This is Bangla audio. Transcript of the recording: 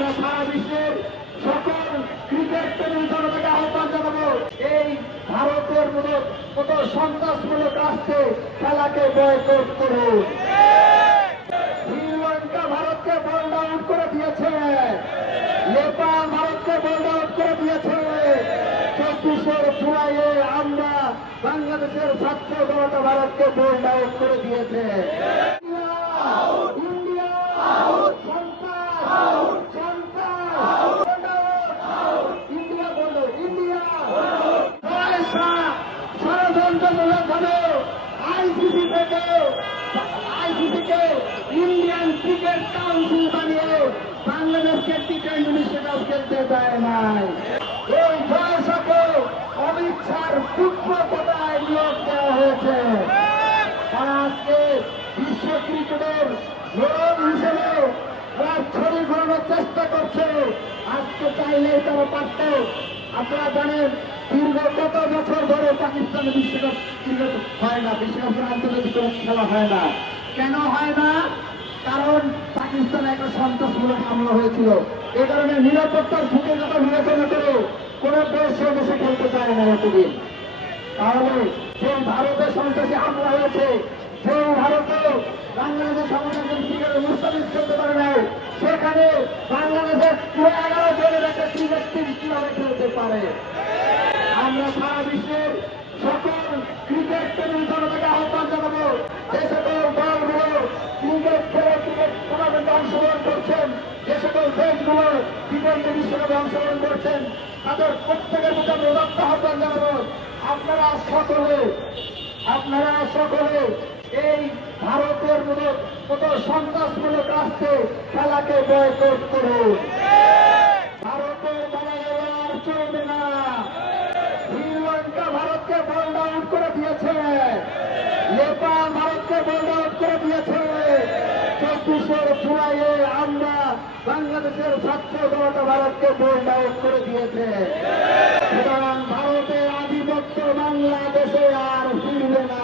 আমরা সারা বিশ্বের সকল ক্রিকেট প্রেমী জনতাকে আহ্বান জানাবো, এই ভারতের মতো সন্ত্রাসমূলক রাষ্ট্রে খেলাকে বয়কট করুন। শ্রীলঙ্কা ভারতকে বোল্ড আউট করে দিয়েছে, নেপাল ভারতকে বোল্ড আউট করে দিয়েছে, 24 জুলাইয়ে আমরা বাংলাদেশের ছাত্র জনতা ভারতকে বোল্ড আউট করে দিয়েছে। আইসিসিকে ইন্ডিয়ান ক্রিকেট কাউন্সিল বানিয়ে বাংলাদেশকে টি-20 বিশ্বকাপ খেলতে দেয় নাই। এই বয়সকে অনিচ্ছার সূক্ষ্ম কথায় নিয়োগ দেওয়া হয়েছে। তারা আজকে বিশ্ব ক্রিকেটের ধরন হিসেবে ছড়ি ঘোরানোর চেষ্টা করছে। আজকে চাইলেই তারা পারত। আপনারা জানেন দীর্ঘ কত বছর ধরে পাকিস্তানে বিশ্বকাপ ক্রিকেট হয় না, বিশ্বকাপের আন্তর্জাতিক খেলা হয় না। কেন হয় না? কারণ পাকিস্তানে একটা সন্ত্রাসমূলক হামলা হয়েছিল। এ কারণে নিরাপত্তার ঝুঁকির কথা বিবেচনা করে কোন দেশ সে দেশে খেলতে চায় না এতদিন। তাহলে যে ভারতে সন্ত্রাসী হামলা হয়েছে, যে ভারতে বাংলাদেশের সংবিধান ক্রিকেটের মুস্তাফিজ খেলতে পারে নাই, সেখানে বাংলাদেশের পুরো 11 জনের একটা ক্রিকেট টিম কিভাবে খেলতে পারে? আমরা সারা বিশ্বের সকল ক্রিকেট প্রেমী জনতাকে আহ্বান জানাবো, যে সকল দলগুলো ক্রিকেট খেলে ক্রিকেট টুর্নামেন্টে অংশগ্রহণ করছেন, যে সকল দেশগুলো টি-20 বিশ্বকাপে অংশগ্রহণ করছেন, তাদের প্রত্যেকের মধ্যে আমরা উদাত্ত আহ্বান জানাবো, আপনারা সকলে এই ভারতের মতো সন্ত্রাসমূলক রাষ্ট্রে খেলাকে বয়কট করুন। ভারতের বলা আর চলবে না। শ্রীলঙ্কা ভারতকে বোল্ড আউট করে দিয়েছে, নেপাল ভারতকে বোল্ড আউট করে দিয়েছে, 24 জুলাইয়ে আমরা বাংলাদেশের ছাত্র জনতা ভারতকে বোল্ড আউট করে দিয়েছে। সুতরাং ভারতের আধিপত্য বাংলাদেশে আর ফিরবে না।